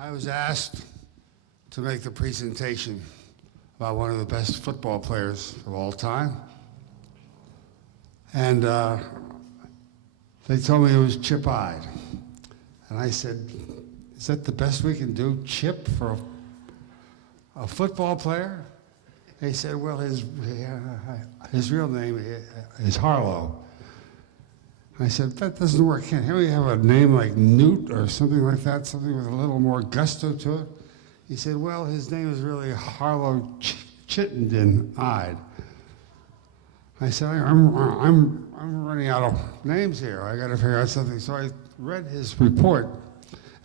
I was asked to make the presentation about one of the best football players of all time. And they told me it was chip-eyed. And I said, is that the best we can do, chip, for a football player? They said, well, his real name is Harlow. I said, that doesn't work. Can't we have a name like Newt or something like that, something with a little more gusto to it? He said, well, his name is really Harlow Chittenden-eyed. I said, I'm running out of names here. I got to figure out something. So I read his report,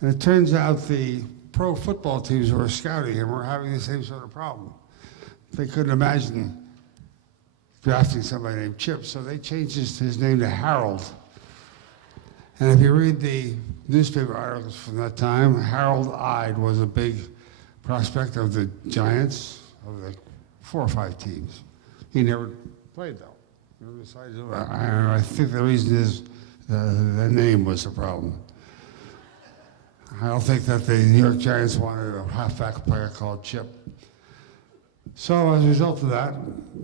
and it turns out the pro football teams who were scouting him were having the same sort of problem. They couldn't imagine drafting somebody named Chip, so they changed his name to Harold. And if you read the newspaper articles from that time, Harold Ide was a big prospect of the Giants, of the 4 or 5 teams. He never played, though. Never decided to. I think the reason is the name was the problem. I don't think that the New York Giants wanted a halfback player called Chip. So as a result of that,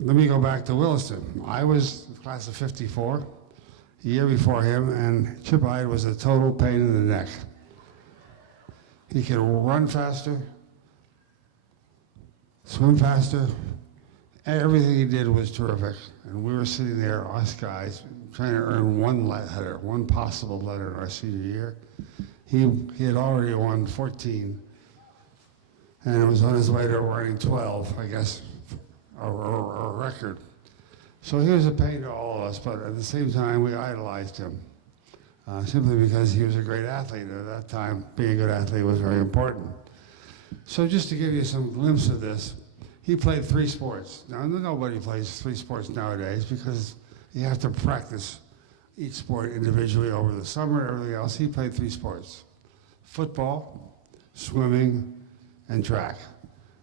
let me go back to Williston. I was the class of '54, a year before him, and Chip Ide was a total pain in the neck. He could run faster, swim faster. Everything he did was terrific. And we were sitting there, us guys, trying to earn one letter, one possible letter in our senior year. He had already won 14, and it was on his way to winning 12, I guess, a record. So he was a pain to all of us, but at the same time, we idolized him, simply because he was a great athlete. At that time, being a good athlete was very important. So just to give you some glimpse of this, he played 3 sports. Now, nobody plays 3 sports nowadays because you have to practice each sport individually over the summer and everything else. He played 3 sports: football, swimming, and track.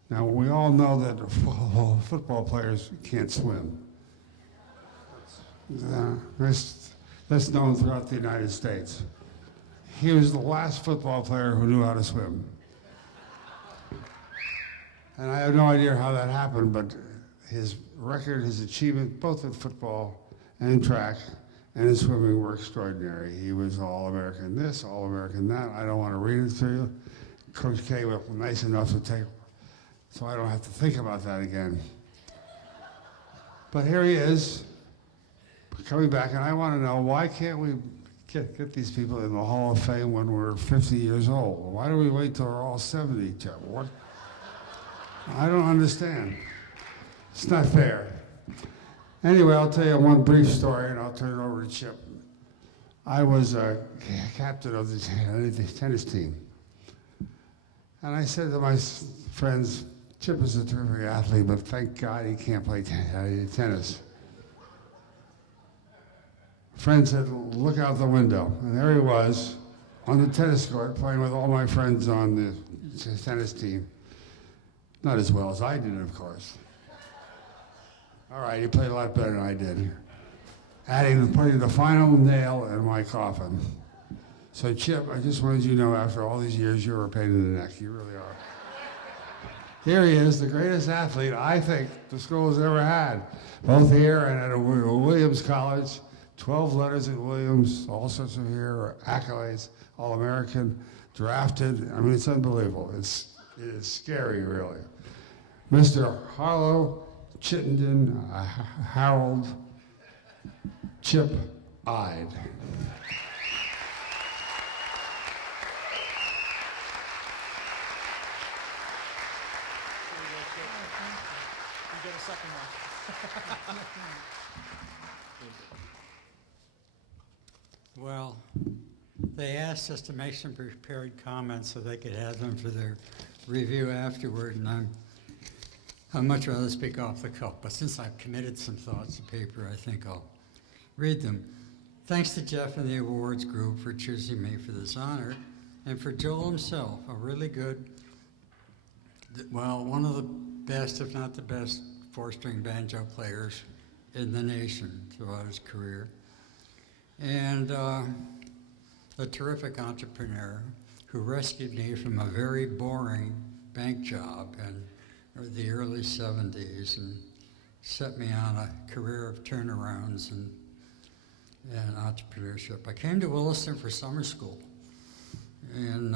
Now, we all know that football players can't swim. That's known throughout the United States. He was the last football player who knew how to swim. And I have no idea how that happened, but his record, his achievement, both in football and in track and in swimming, were extraordinary. He was All-American this, All-American that. I don't want to read it to you. Coach K was nice enough to take, so I don't have to think about that again. But here he is, coming back, and I want to know, why can't we get these people in the Hall of Fame when we're 50 years old? Why do we wait till we're all 70? What? I don't understand. It's not fair. Anyway, I'll tell you one brief story, and I'll turn it over to Chip. I was a captain of the tennis team. And I said to my friends, Chip is a terrific athlete, but thank God he can't play tennis. Friend said, look out the window. And there he was on the tennis court playing with all my friends on the tennis team. Not as well as I did, of course. All right, he played a lot better than I did. Putting the final nail in my coffin. So Chip, I just wanted you to know, after all these years, you're a pain in the neck. You really are. Here he is, the greatest athlete I think the school has ever had, both here and at a Williams College. 12 letters at Williams, all sorts of here accolades, All-American, drafted. I mean, it's unbelievable. It is scary, really. Mr. Harlow Chittenden Harold Chip Ide. You get a second one. Well, they asked us to make some prepared comments so they could have them for their review afterward, and I'd much rather speak off the cuff, but since I've committed some thoughts to paper, I think I'll read them. Thanks to Jeff and the awards group for choosing me for this honor, and for Joel himself, a really good, well, one of the best, if not the best, 4-string banjo players in the nation throughout his career. And a terrific entrepreneur who who rescued me from a very boring bank job in the early 70s and set me on a career of turnarounds and entrepreneurship. I came to Williston for summer school, and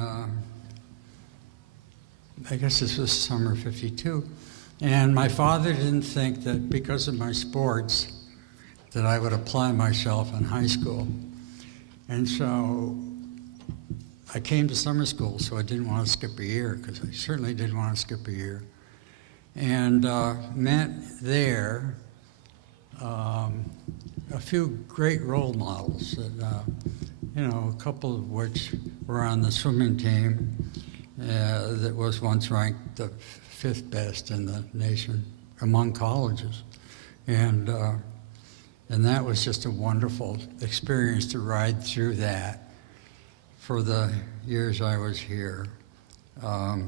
I guess this was summer '52. And my father didn't think that because of my sports that I would apply myself in high school. And so I came to summer school, so I didn't want to skip a year, because I certainly didn't want to skip a year. And met there a few great role models, that, a couple of which were on the swimming team that was once ranked the 5th best in the nation among colleges. And that was just a wonderful experience to ride through that for the years I was here. I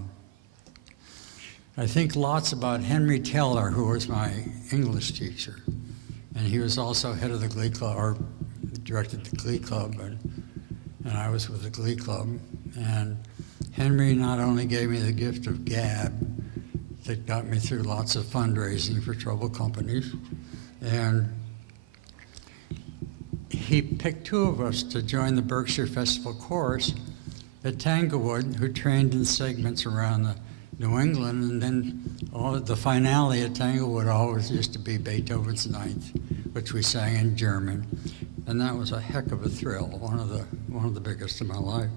think lots about Henry Teller, who was my English teacher. And he was also head of the Glee Club, or directed the Glee Club, and I was with the Glee Club. And Henry not only gave me the gift of gab that got me through lots of fundraising for troubled companies, and he picked 2 of us to join the Berkshire Festival Chorus at Tanglewood, who trained in segments around New England, and then the finale at Tanglewood always used to be Beethoven's Ninth, which we sang in German, and that was a heck of a thrill, one of the biggest in my life.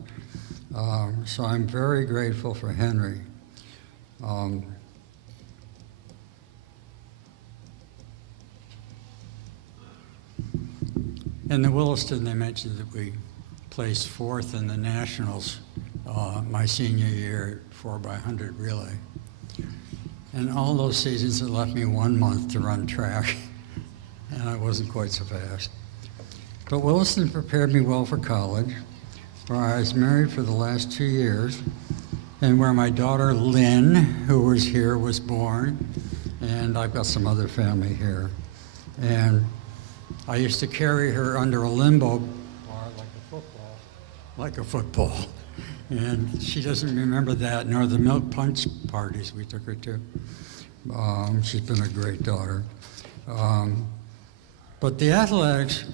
So I'm very grateful for Henry. In the Williston, they mentioned that we placed 4th in the Nationals my senior year at 4x100 relay. And all those seasons, it left me 1 month to run track, and I wasn't quite so fast. But Williston prepared me well for college, where I was married for the last 2 years, and where my daughter Lynn, who was here, was born, and I've got some other family here. And I used to carry her under a limbo bar like a football. And she doesn't remember that, nor the milk punch parties we took her to. She's been a great daughter. But the athletics,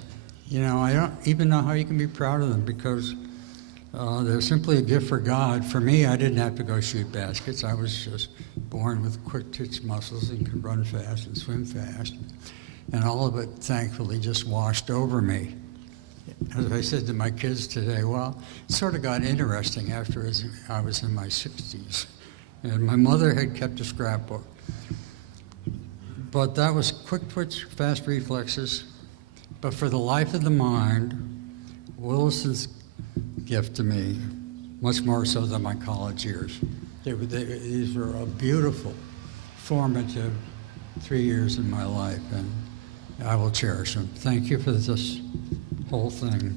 I don't even know how you can be proud of them, because they're simply a gift for God. For me, I didn't have to go shoot baskets. I was just born with quick twitch muscles and could run fast and swim fast. And all of it, thankfully, just washed over me. As I said to my kids today, well, it sort of got interesting after I was in my 60s. And my mother had kept a scrapbook. But that was quick twitch, fast reflexes. But for the life of the mind, Williston's gift to me, much more so than my college years. These were a beautiful, formative 3 years in my life, and I will cherish them. Thank you for this whole thing.